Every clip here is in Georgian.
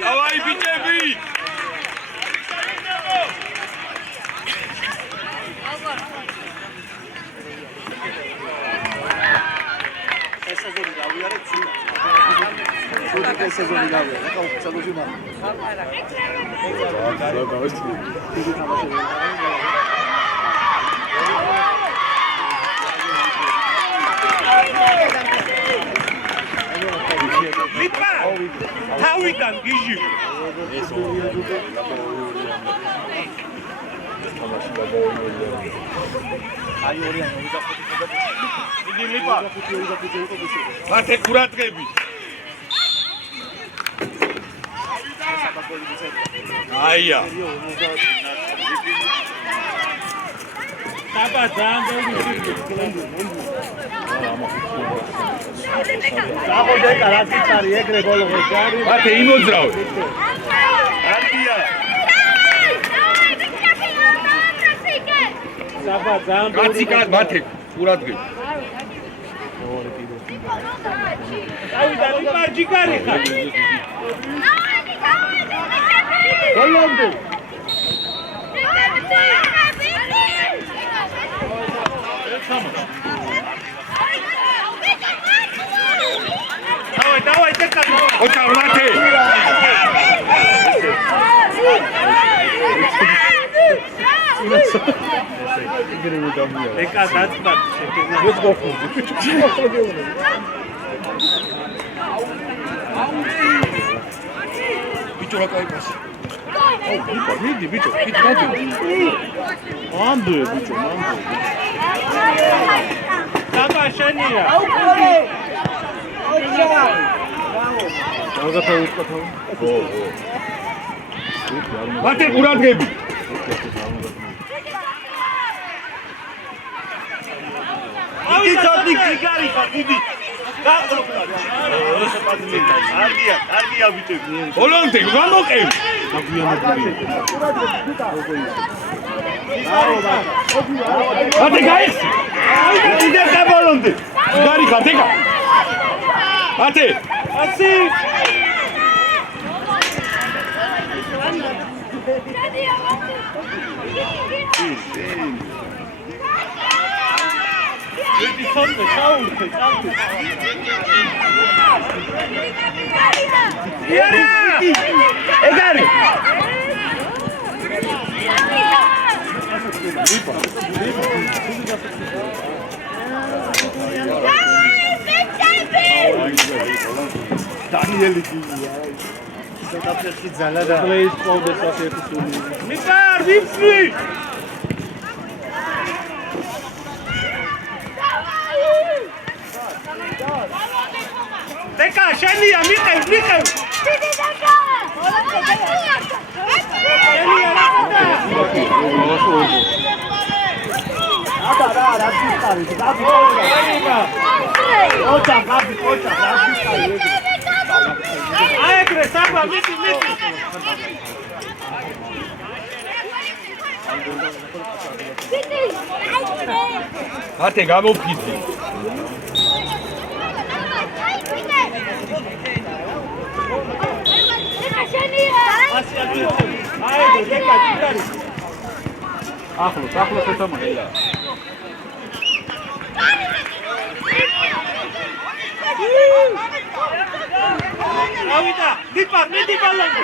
Давай, битеби! Lipa! Თავიდან გიჟი. აი ორიანი 25. იგი ლიპა. მათე ყურადღები. აია. აბა ძალიან დაგოდეკა რა ცარი ეგრე ბოლოს ჯარი მათე იმოძრავე არტია აბა ძალიან კაციკა მათე ყურადღები დავიდა ლიმარჯი კარი ხარ ბოლომდე Давай, так. Вот там, маты. Ека датбат. Вот гофу. Бичо ракайбас. Види, бичо, китати. Манду, бичо, манду. Таба шания. მათე ყურადღები აი ცოტი ციგარი ხარ დიდი გაყრობა არგია ბიჭები ბოლომდე გამოყევ მათე გაიხ დიდი ბოლომდე ციგარი ხარ დეკა მათე ასი ეგარი Danieli giyia. Zapraszam zalada. Play sport desafio suli. Mikar, vipsi. Deka, Shania, Mikar. Deka. Shania, Ate gamopiti. Ახლო ხეთამაა. Avida, dipa, meti balongo.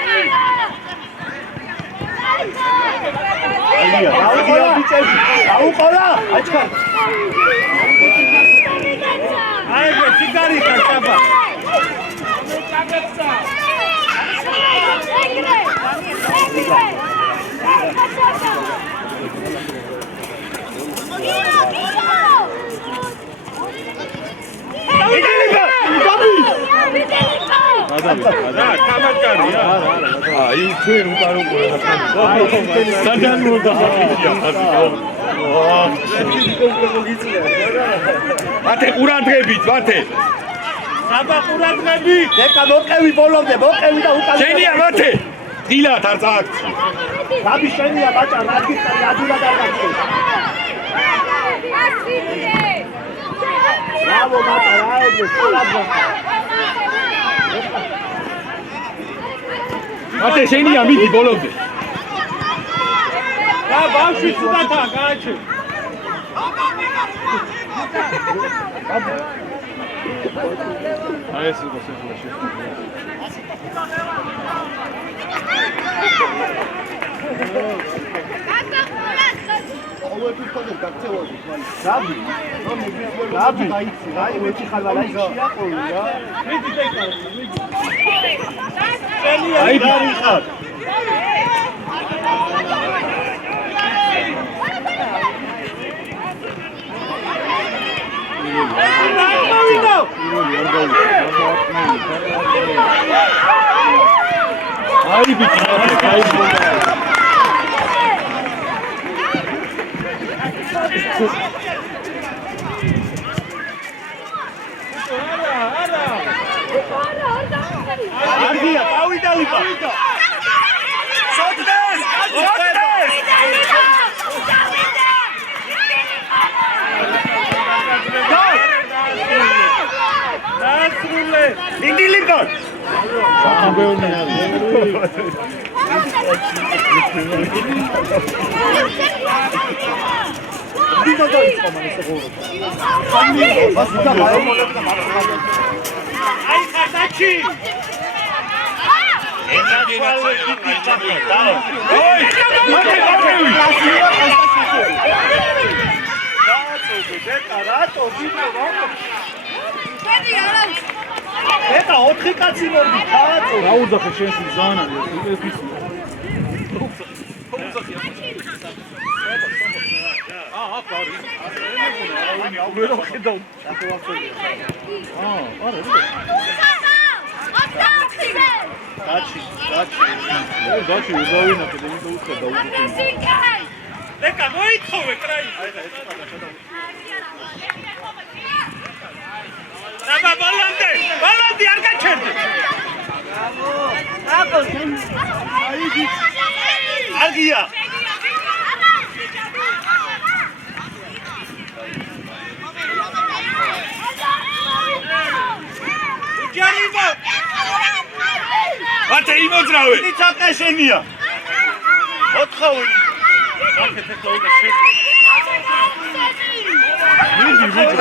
Aia, auqola bicebi. Auqola, ačkar. Ai, cigari kashaba. თამაშკარია. აი თქვენ უკან უკვე საგან მოდახარია ხაზი. მათე ყურადღებით, მათე. საბა ყურადღებით. დეკა მოყევი ბოლომდე, მოყევი და უკან. შენია მათე. დილათ არ წააქცი. რაბი შენია ბაჭა, რაგი ადვილად არ გაქცევ. ბრავო ბაჭა, რა ეგრე, ყურადღება. მათე შენია მიდი ბოლომდე. რა ბავშვი სუდათა გააჩი. აი ეს იყო სეფლაში. რაბი გაიცი, რა ერთი ხალხა ისია ყოლი რა. მიდი დეკა. აი ბარი ხარ. აი ბიჭი, აი არგია, გავიდა ლიპა. სოდეს! სოდეს! დასრულე! ინდი ლიპა. სამბეუნი არის. ვიდო დაიწყო მან ესე გოლა. მას უნდა გაემონებდა მაგრამ. აი ხარდაჩი. ეტა 4 კაცი მორდი დააწო. რა უძახე შენში ზანა ეს ვიცი. ვერ ხედავ. დაჩი უზავინახე და ვიდეო უხედავ უძახე. ლეკა მოითხოვე კრაი. აბა ბალანდი არ გაჩერდე. არგია. ჯარიბა. მათე იმოძრავე. ის ცოტა შენია. ოთხავი. აკეთე თქო შე. მიდი მიდი.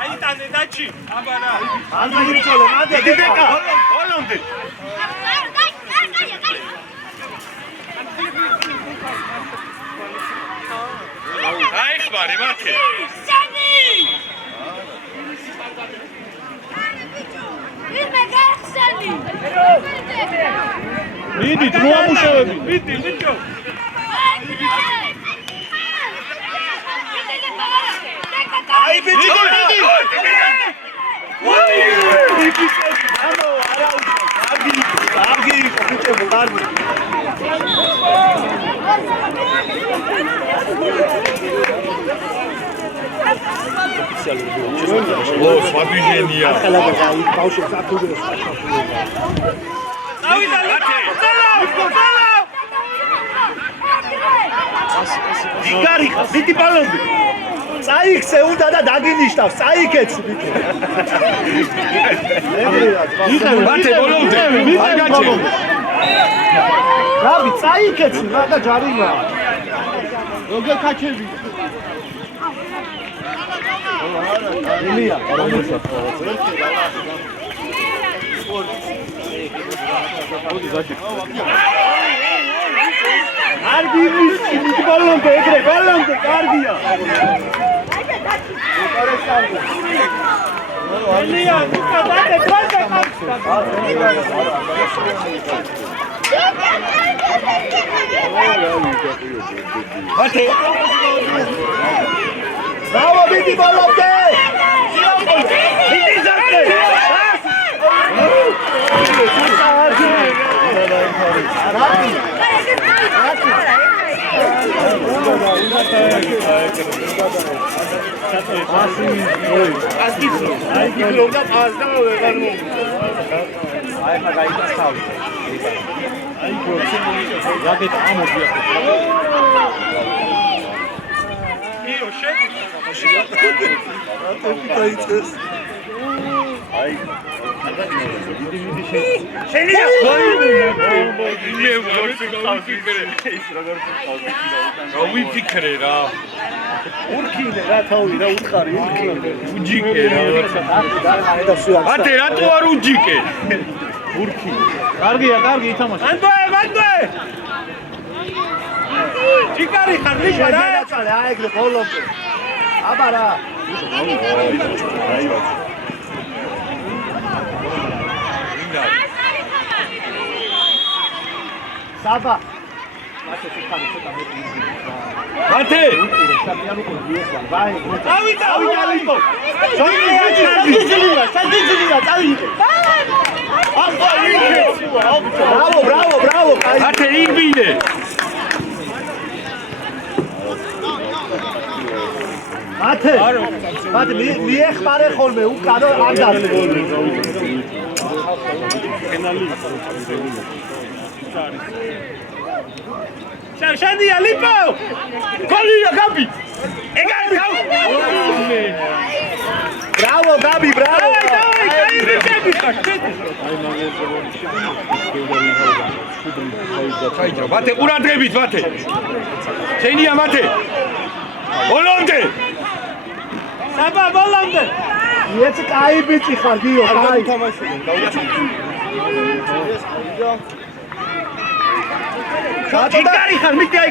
აი ტანე დაჩი აბარა არ დაიწყო მანდე დეკა ბოლომდე აი ხმარი მათე მიდი დროამუშავები მიდი მიჯო აი ბიჭო მიდი ანუ არა აგი ბიჭო კარგი ო სვადვიჟენია ახლა ბავშვებს აკუგებს დავიდა იგარი დიდი ბალონდი წაიქცე უნდა და დაგინიშნავს წაიქეც ბიჭო მათე ბოლომდე არ გაჩერდე რაბი წაიქეც რა და ჯარიმა როგორ კაჩები ელია მოდი ზაში. კარგი ვიცი, ბოლომდე ეგრე, ბოლომდე კარგია. ელია, უკა დადე, დადე კაცი. მათე. ბრავო, მიდი ბოლომდე. მიდი ზარდე. ვიფიქრე რა. ურქინე რა თავი რა უთხარი ურქინე. უჯიკე რა. ათე რატო არ უჯიკე? ურქინე. კარგია, კარგი ითამაშე. მანდე. ჩიკარი ხარ ლიშა რა. აი ეგრე ბოლომდე. აბა რა. საბა მათე ცოტა მეტი მათე ავიდა ლიმო სადიძილია წავიდე აბა იქე ბრავო მათე იბინე მათე მიეხმარე ხოლმე უკანო ანდარ შარშანია ლიპო გოლია გაბი ეგარ ბრავო გაბი ბრავო მათე ყურადღებით მათე შენია მათე ბოლომდე საბა ბოლომდე ეცი კაი ბიჭი ხარ გიო კაი ჩიკარი ხარ მიდი აი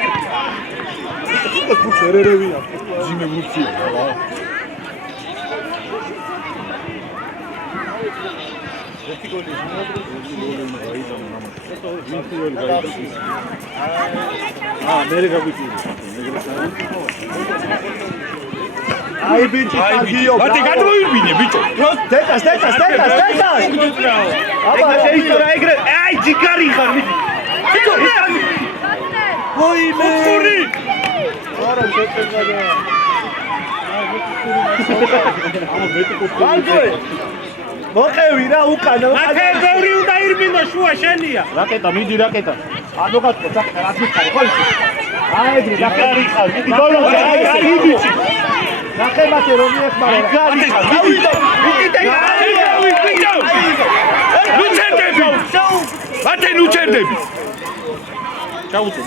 ბუჩ ერერევია ძიმე ბუჩია რა მერე გაგვიწია აი ბიჭი კარგიო მათე გადმოირბინე ბიჭო დეკას აბა შეიძლება ეგრე აი ჯიკარი ხარ მიდი ვოიმე ხური არა შეტყობა მოყევი რა უკანა მათე ბევრი უნდა ირბინო შუა შენია რაკეტა მიდი რაკეტა ანუ გაწყვეტ ახლა რა გიქარი ხო აი ეგრე ჯიკარი ხარ მიდი ბოლომდე აი ბიჭი ნახე მათე რომ მიეხმარა ჯიკარი ხარ მიდი მათე ნუჩერდები ჩაუწო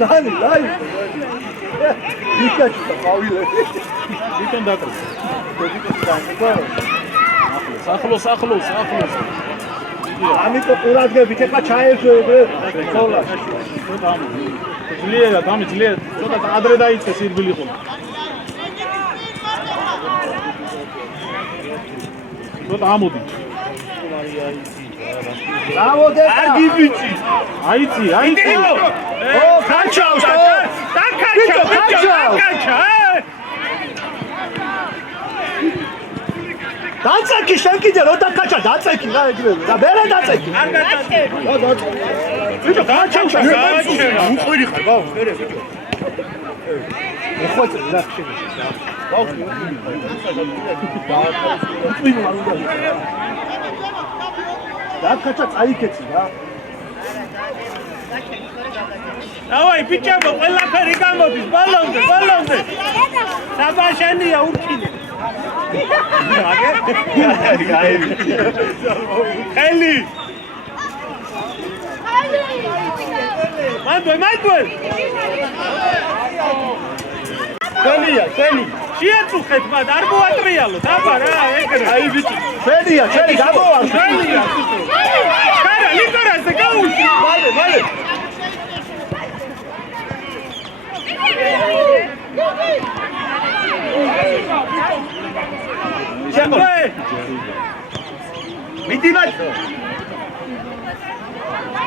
დანი ლაი იქაც დავილე ვიტენ დაკრა სახლოს ამიტომ ყურადღებით ეხლა ჩაერთო ეგრე ხოლაში ძლიერად ამი ძლიერად ცოტა ადრე დაიწყე სირბილი ხოლმე ცოტა ამოდი ბრავო დეკა კარგი ბიჭი აიცი ო კაჩავს დაკაჩა დაწეკი შენ კიდე რო დაკაჩა დაწეკი რა ეგრევე და მერე დაწეკი არ დაწეკი ბიჭო გაჩავშა უყვირი ხარ ბავშვ მერე ბიჭო ეხლა რა ხშენი ბავშვ დაკაჩა წაიქეცი რა დავაი ბიჭებო ყველაფერი გამოდის ბოლომდე საბაშენია ურჩინე ხელი მანდვე. შენია. შეაწუხეთ მათ, არ მოატრიალოთ, აბა რა, ეგრე. აი ბიჭი. შენია, გამოვარ. შენია. კარა, ლიკორაზე გაუში. მალე. მიდი მათ.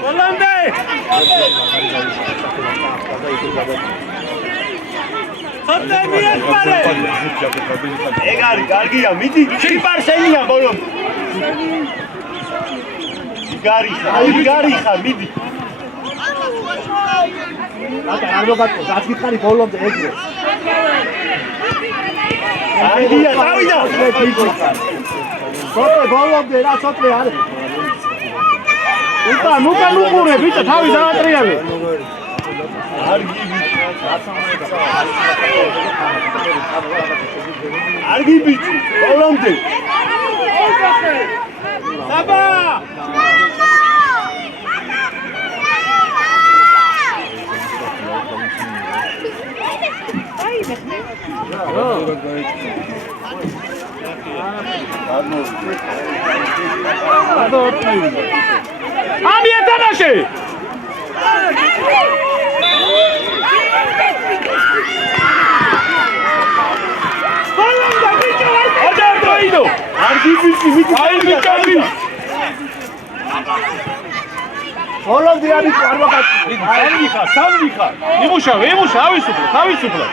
ბოლომდე. ხოთე მიესპარე. ეგ არის, კარგია, მიდი. შიპარსენია ბოლომდე. გარიხა, მიდი. არ მოგატყო, რაც გითხარი ბოლომდე ეგრე. კარგია, დავიდა. ხოთე ბოლომდე რა ცოტა არის. უკან უყურე, ბიჭო, თავი დაატრიალე. არგი ბიჭი, ბოლომდე. საბა! ამია თამაში! ბოლომდე არის წარმოგაჩი. სამი ხარ. იმუშავე, თავისუფლად.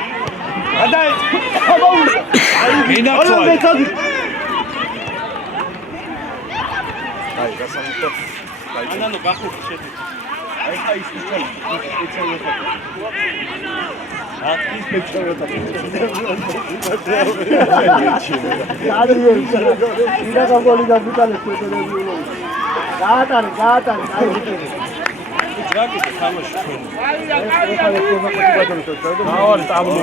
ბოლომდე წადი. აი, გასამართო. ანანო გახურდი შედი. აი, ის ისწავლე. ის მეჩვეუთა. ირა გაგოლი გაგიტალე შეტელები უlo. გაატარე. ჯაკეტი თამაში. აუ, ტაბლო.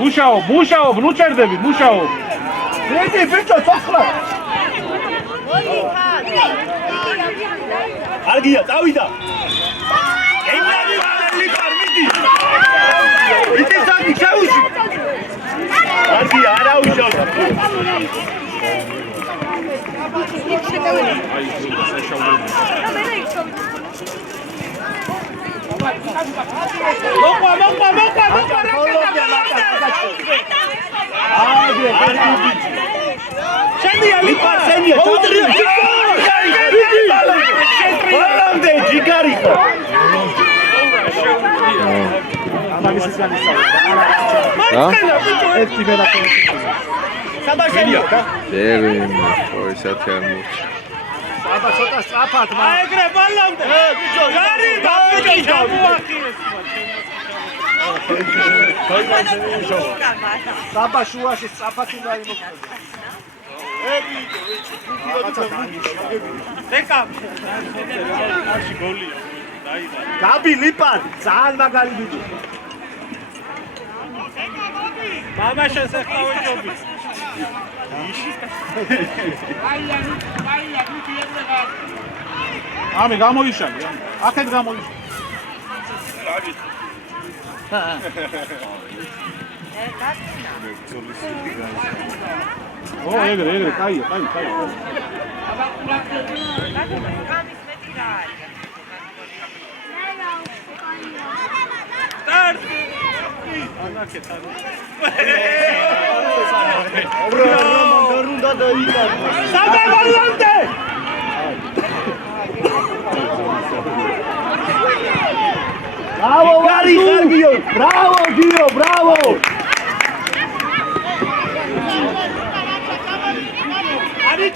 მუშაობ, ნუ წერდები, მუშაობ. მიდი, ბიჭო, ცოცხლა. კარგია, წავიდა. ემლადი ლიკარ, მიდი. მიდი სადი, შეუში. კარგია, არა უშავ. მოყვა. შენია ლიკარ, ბოლომდე ჯიგარი ხო? საბაშენია და? ისეთი არ მოუჩ. საბა ცოტა სწრაფად მა. ეგრე ბოლომდე. ბიჭო, გარი გამოახიეს. საბა შუაში სწრაფად უნდა იმოქმედო. დეკა. არში გოლია. გაბი ლიპარ, ძალიან მაგარი ბიჭი. მამაშენს ახლა ვეჯობი. ამი გამოიშალე. აქეთ გამოიშალე. ო, ეგრე, კაია. Bravo, Sergio! Bravo, Gio! Bravo!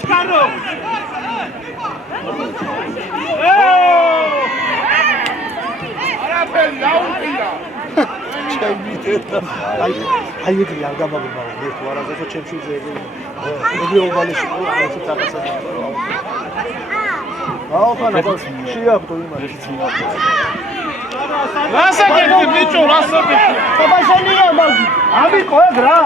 Carlo! Hai vedi la gamba che va, guarda adesso c'è più di io vale su adesso sta passando. Fa scia to ima. Lascia che ti dico, lascia che. Sta facendo una cosa. Ami qua gra.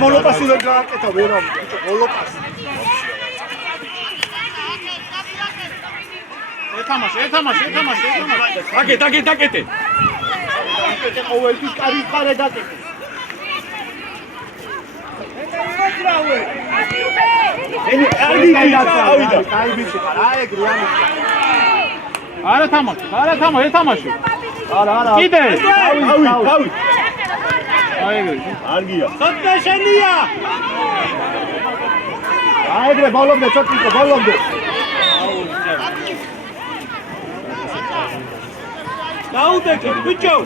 Molopasi lo gaaketa ვერო molopasi ეთამაშე აკეთე ყოველთვის კარგი ხარე დაკეთე ენი კარგი გავიდა კაი ბიჭი ხარ აი ეგრე არა თამაში არა კიდე ავი აი ეგრე კარგია სოთკა შენია აი ეგრე ბოლომდე ცოტა ბოლომდე დაუდეკე ბიჭო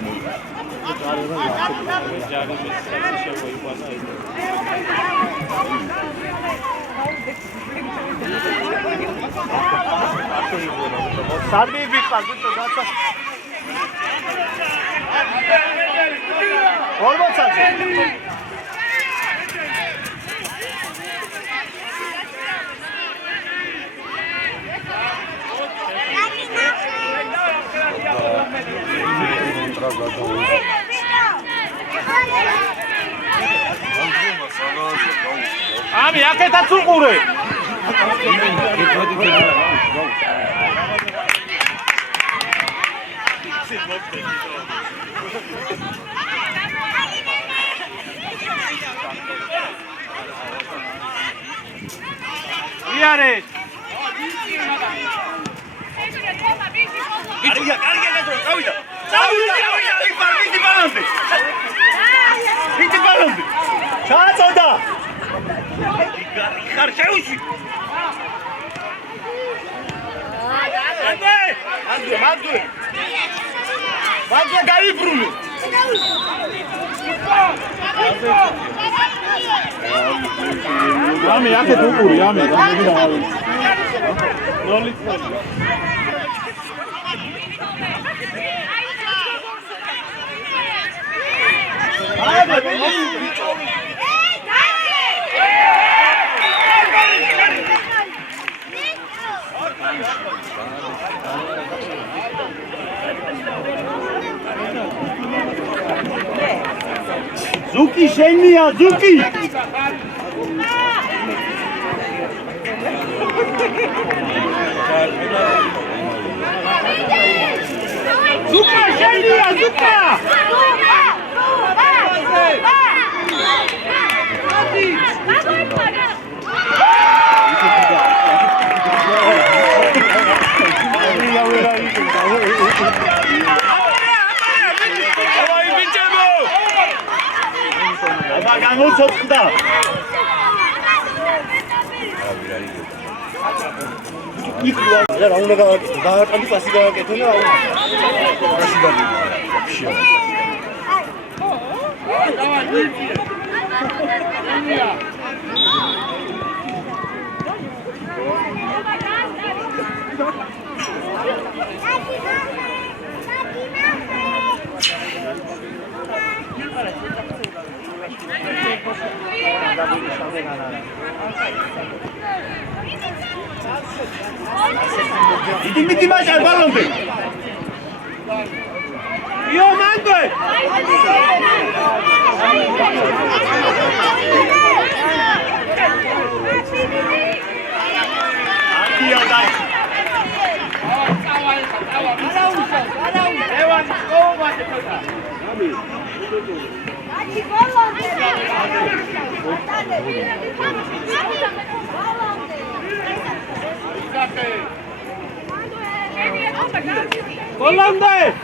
სარბი ვიყარ ბიჭო გაცა 40-ზე ამი აკეთაც უყურე იარე კარგია გასწრო წავიდა ვიდი ბალონდი ჩააწოდა ხარ შეუში მაგე გაიბრუნე ამი აკეთ უყური ამი ზუკი შენია ზუკი ზუკა შენია ზუკა განუცოცხლდა იქ რა უნდა გააკეთო პასი გააკეთო და პასი გააკეთო Idi maşa balonde. Yo mando. Aquí odai. Evan, como vai te tocar? Aqui balonde. Balonde.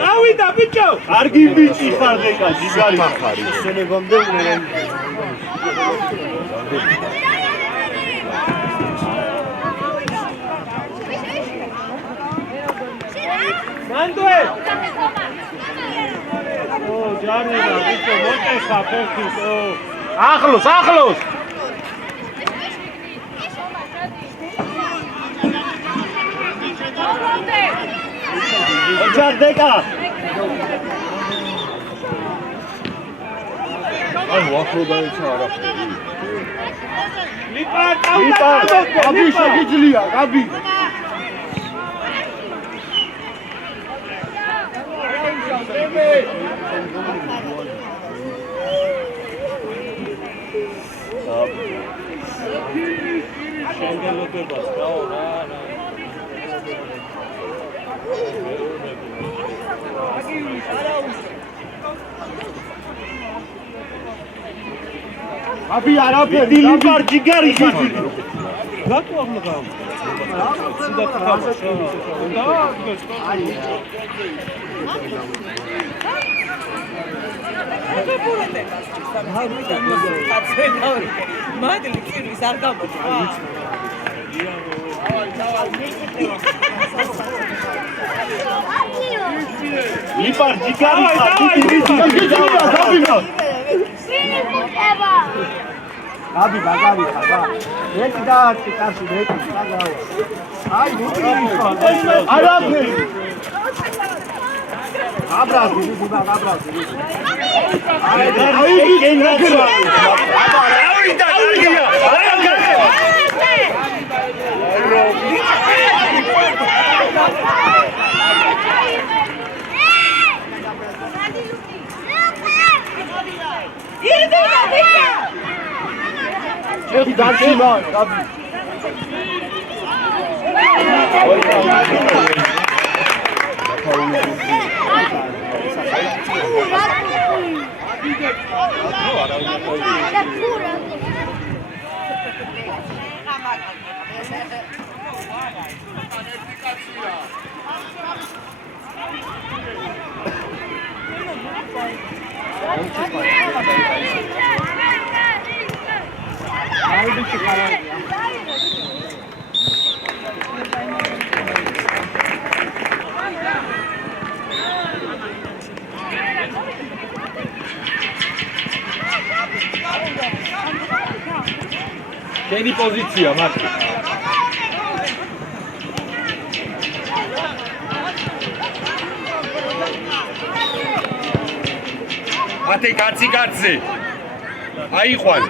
Avida bicho. Argi bichi xar deka, jigari xari. Senebamde მანდვე ო ჯანელა ვიტო მოტეხა ფეხით ო ახლოს ჯარდეკა ანუ ახლო დაეცა არაფერი. ლიპა, აბი შეგიძლია, აბი. შენგელოდებას გაო რა. აბი არაფერი ლიბარ ჯიგარი შეჭი გატო ახლა გავა სიდა ხავა და მადლი კირის არ გამოჩა ლიბარ ჯიგარი აბი ბაგარი ხარ ერთი დაარტყი კარში ერთი საგაო აი მოკლიო არაფერი აბრაზი დიბა აბრაზი აი გენგრა აი და დარგია ეხი დაჩიმა გაბი შენი პოზიცია მართლა ათე კაცი აიყვან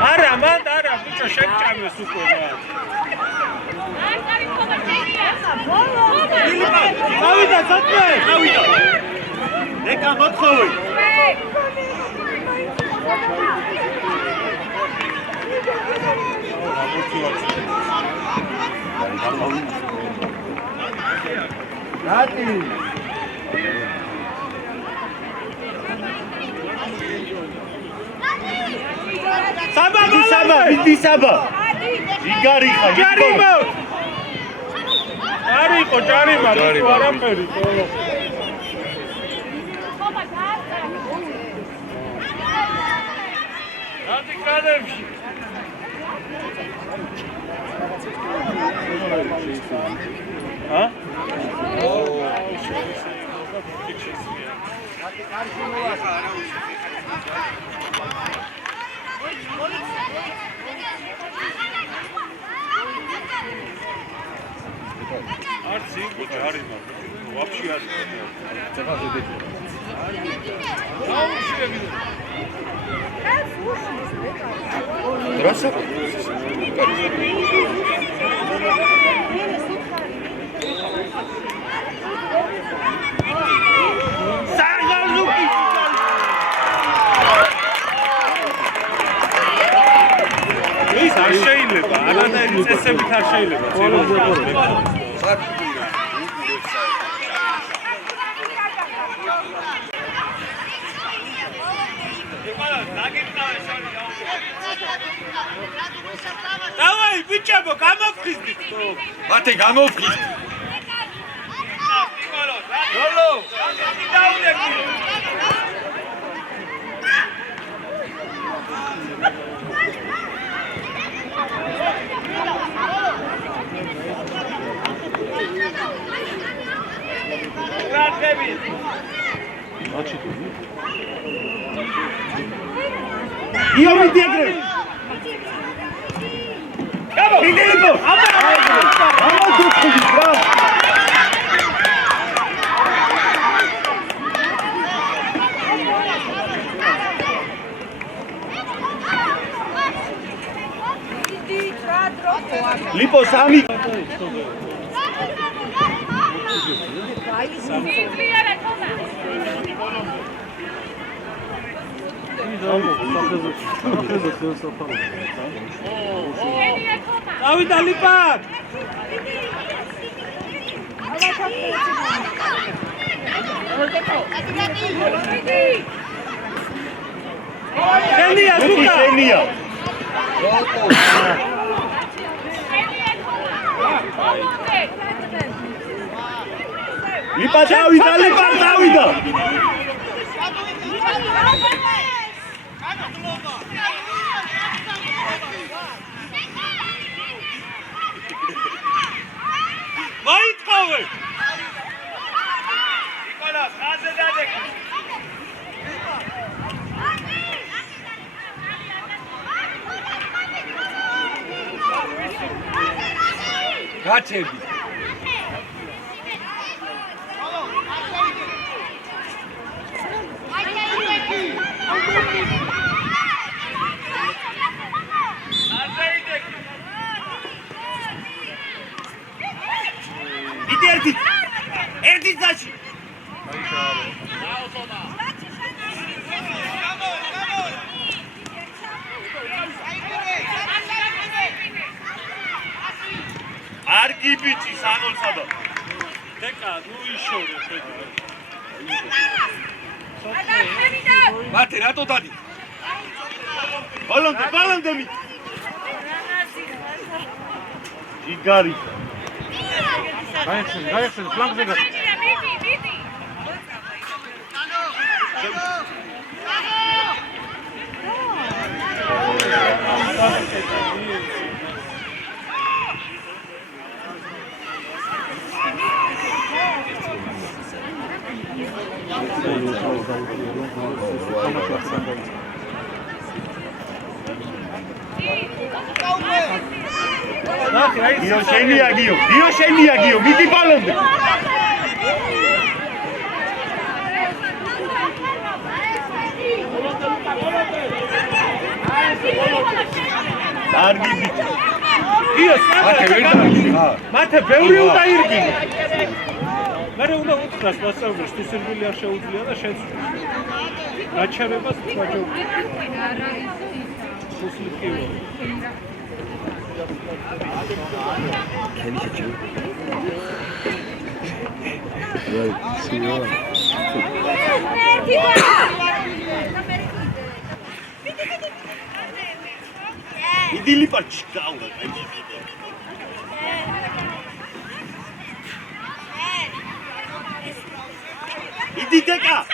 არა მანდ არა ბიჭო შეჭამეს უკვე რა გავიდა სათმე გავიდა ეკა მოთხოვი რატი ვიდისაბა. იგარიხა, იგარიხა. არისო, ჯარიმა, არაფერი, ხოლო. ადი კადებში. ჰა? არც იყო ჯარიმა, ვაფშე არ არ შეიძლება, არანაირი წესებით არ შეიძლება. დავაი, ბიჭებო, გამოვხიზდით. მათე გამოვხიზდით. გოლო, დაუნებდი. Io mi diegre. Bravo! Bravo! Lipo Sami. ავიდა ლიპაკ. შენია ზუკა. შენია. ლიპა დავიდა, ლიპა დავიდა. მოიტყოვე. იკალა ხაზე დადეკი. გაჩები. ერთი წაში. არ გიბიჭი საგოლსაბა. დეკა, ნუ იშორე ხედა. მათე რატო დადი? ბალონდე მი. იგარი. გაიხსენ, ფლანგზე გა. Io scenia Gio, mi ti ballonde. Dargi bici. Io მათე ბევრი უნდა ირგინო. მე უნდა უთხრას მასწავლებს თუ სერბული არ შეუძლია და შენც გაჩერებას ვაჯობ. სუსლიკიო. Иди липарчик, гаура. Иди дека.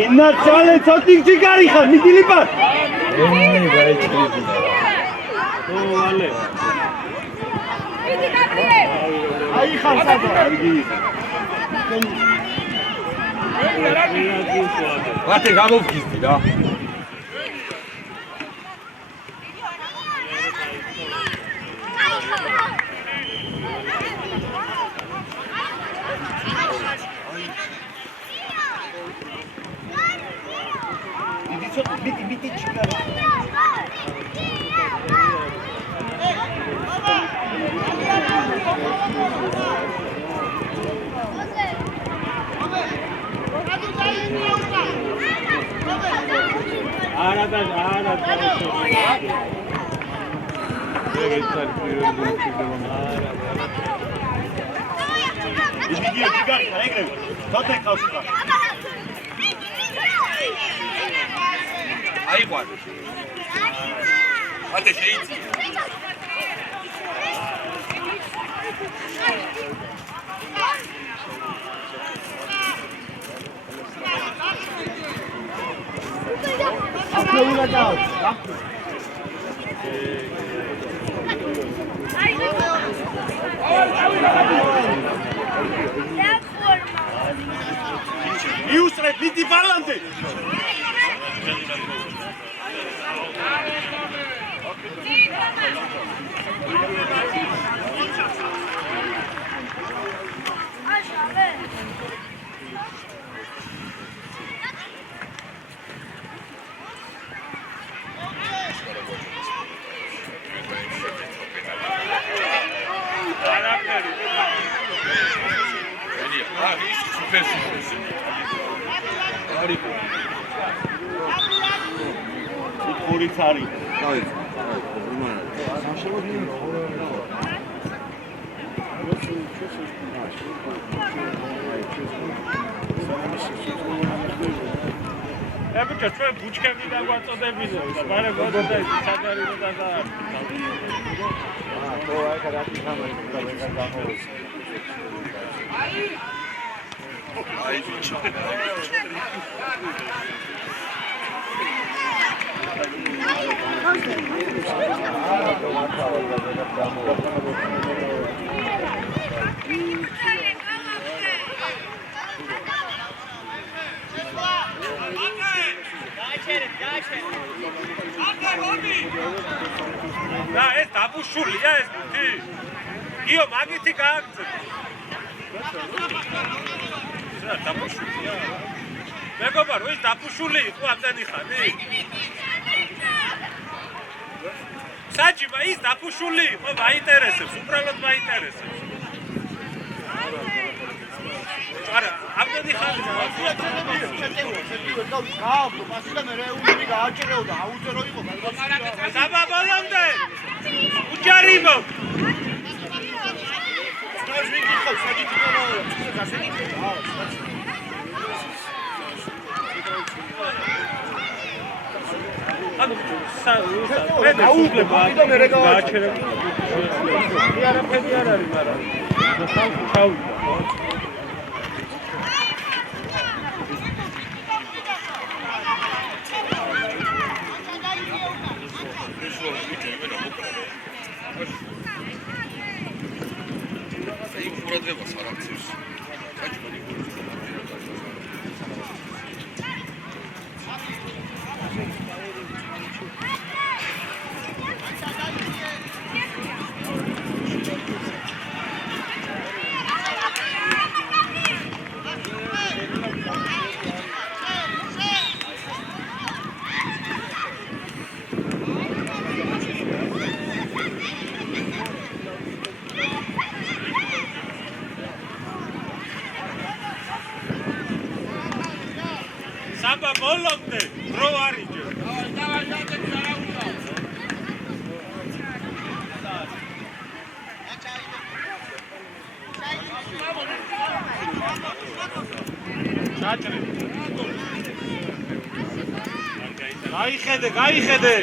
Enna chale chotik chikari kha midili par. Enni gaitri. Oh vale. Ai khalsa do. Bate gamovgizdi ra. Biti chikari. Aiqvan. Bate sheitsi. Iusre, biti parlando! Cari. Ებიჭა ჩვენ ბუჩქები დაგვაწოდებინო და მარე გოდოდა ის საჯარი და ხო, აი კარგი ხამები და ვეღარ გამოვა. Ai bicho. და ეს დაბუშულია ეს ბუთი. იო მაგითი გააგზავნე. რა დაბუშულია? მეგობარო, ის დაფუშული იყო ამდენი ხანი? საჯიმა ის დაფუშული იყო, მაინტერესებს, უბრალოდ მაინტერესებს. არა, ამდენი ხანი საბაბალამდე უჯარიმო საბა მოლობდე დრო არიჯე გაიხედე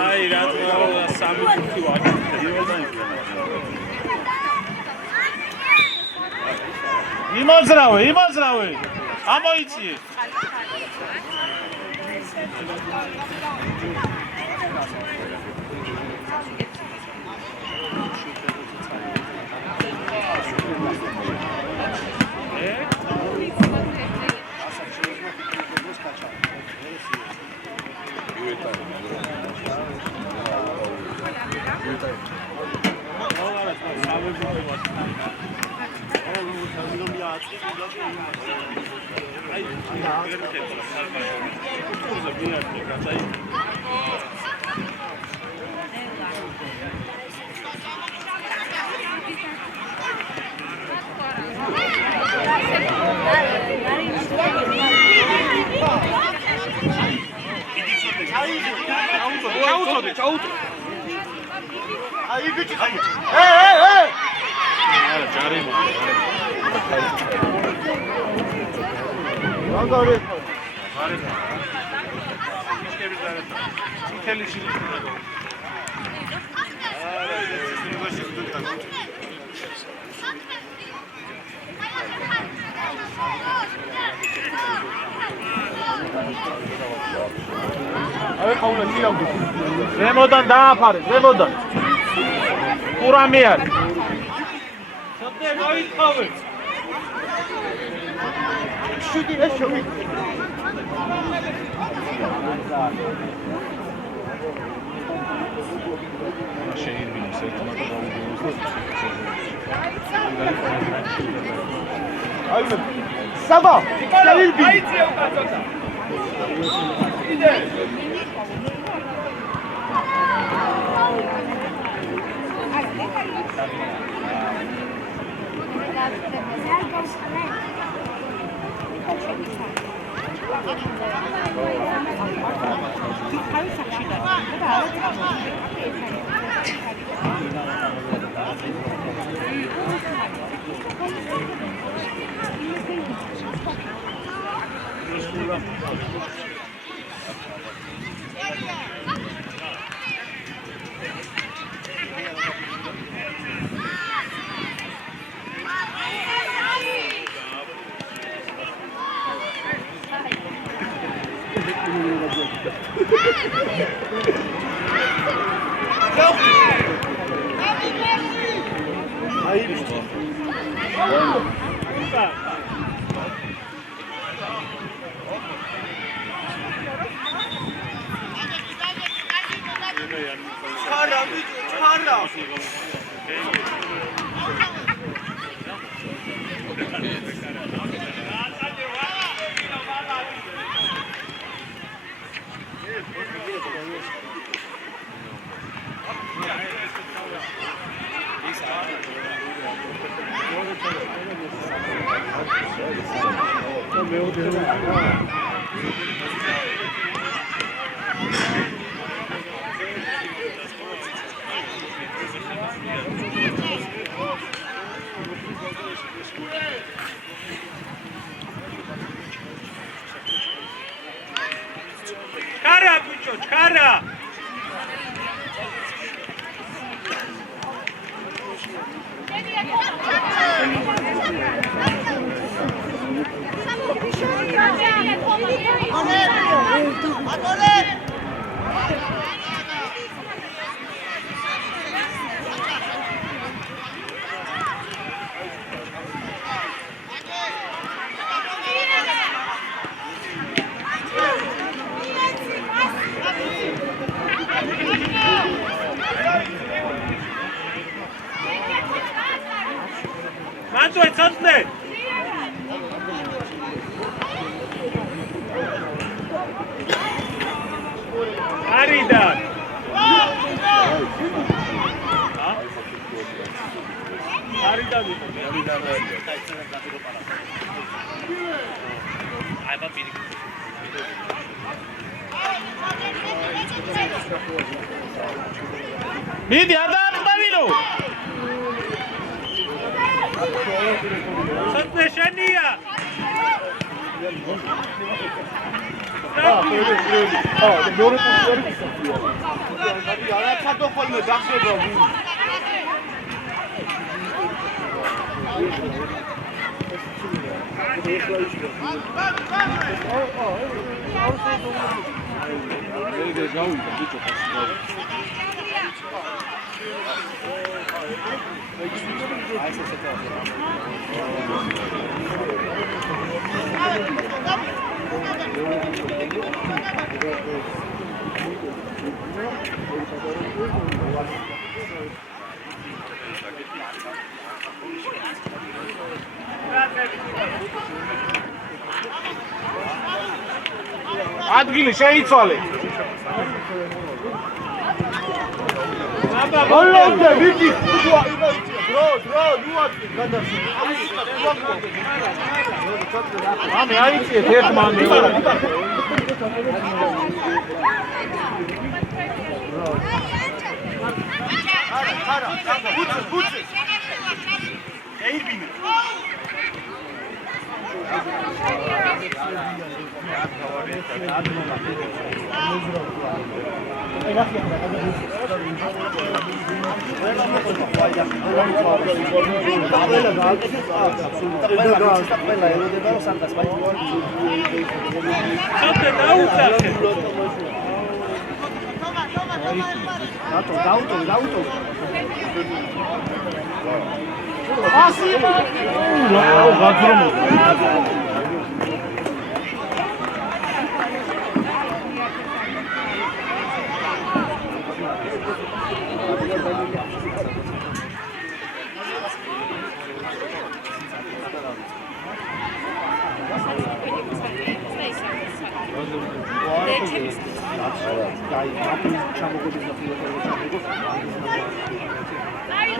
აი რა თქმა სამი ფუთი ვაკეთე იმოძრავე ამოიწიე ზემოდან დააფარე, ზემოდან. ყურამი არის. სათე მოიწოვე. შუდი ეს შუდი. შეირბინოს ერთმა დავუგოს. საბა, შეირბინო. მიდი არ დააწყდავინო საწნე შენია ადგილი შეიცვალე ბოლომდე ვიკი დრო ნუატი გადასული ამე აიწიეთ ერთმანე არა ბუცი ეიბინე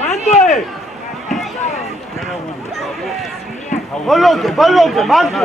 მანდოე ბოლომდე მანდუ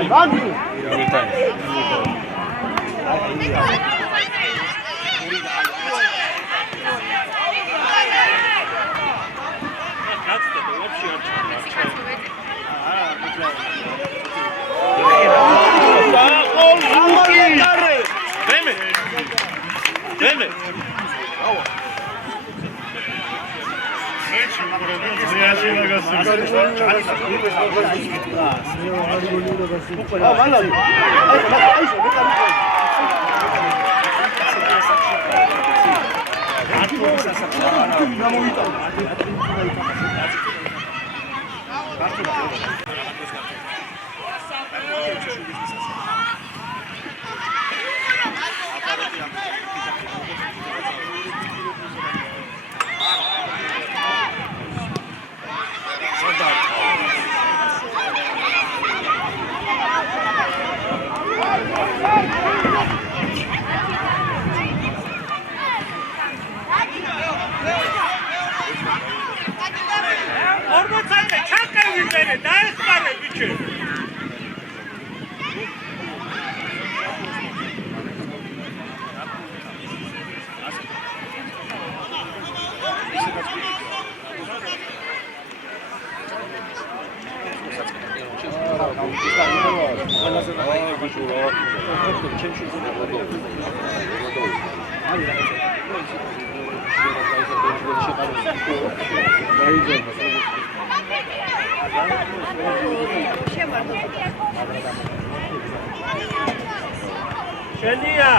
შენია